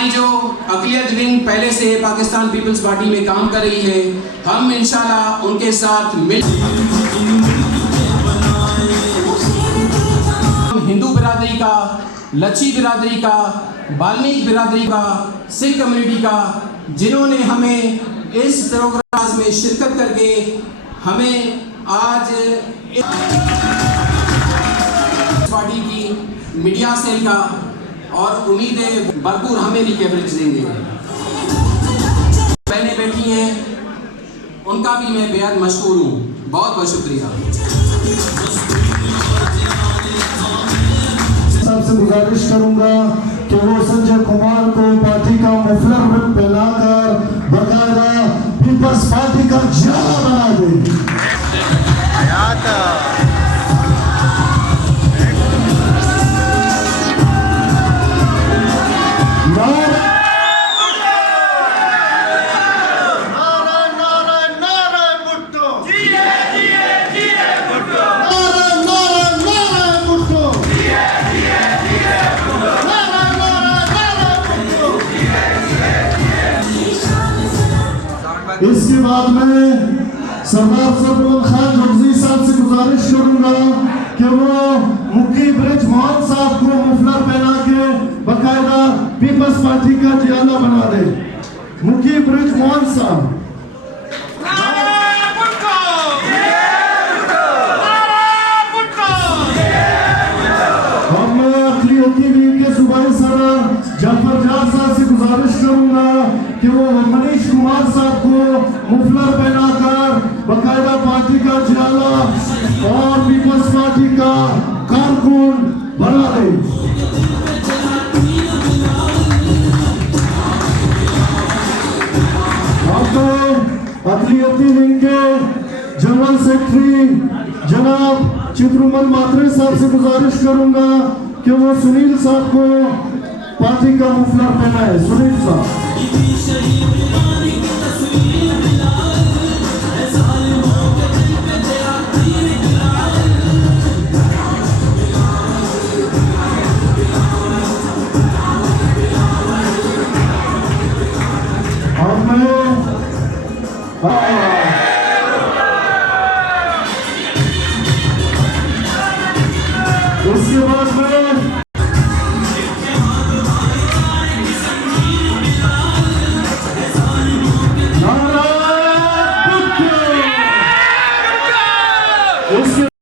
हमारी जो अक़लियत विंग पहले से पाकिस्तान पीपल्स पार्टी में काम कर रही है, हम इंशाल्लाह उनके साथ मिल हिंदू बिरादरी का, लच्छी बिरादरी का, बाल्मीक बिरादरी का, सिख कम्युनिटी का, जिन्होंने हमें इस प्रोग्राम में शिरकत करके हमें आज पार्टी की मीडिया सेल का और उम्मीद है भरपूर हमें भी कवरेज देंगे। बहनें बैठी हैं, उनका भी मैं बेहद मशहूर हूँ। बहुत बहुत शुक्रिया। सबसे गुजारिश करूंगा कि वो संजय कुमार को पार्टी का मफलर पहनाकर बकायदा पीपल्स पार्टी का जिया बना दे। इसके बाद में सरदार सरबुल खान जोगजी साहब से गुजारिश करूंगा कि वो मुक्की ब्रिज मोहन साहब को मुफलर पहना के बकायदा पीपल्स पार्टी का जियाला बना दे। मुक्की ब्रिज मोहन साहब। और मैं अक़लियती विंग के सूबाई सदर जाफर जाट साहब से गुजारिश करूंगा कि वो मनीष कुमार साहब को मुफलर पहनाकर बकायदा पार्टी का जियाला और पीपल्स पार्टी का कारकुन बना दे। अब तो अक़लियती विंग के जनरल सेक्रेटरी जनाब चित्रुमल मात्रे साहब से गुजारिश करूंगा कि वो सुनील साहब को पार्टी का मुफलर पहनाए। सुनील साहब।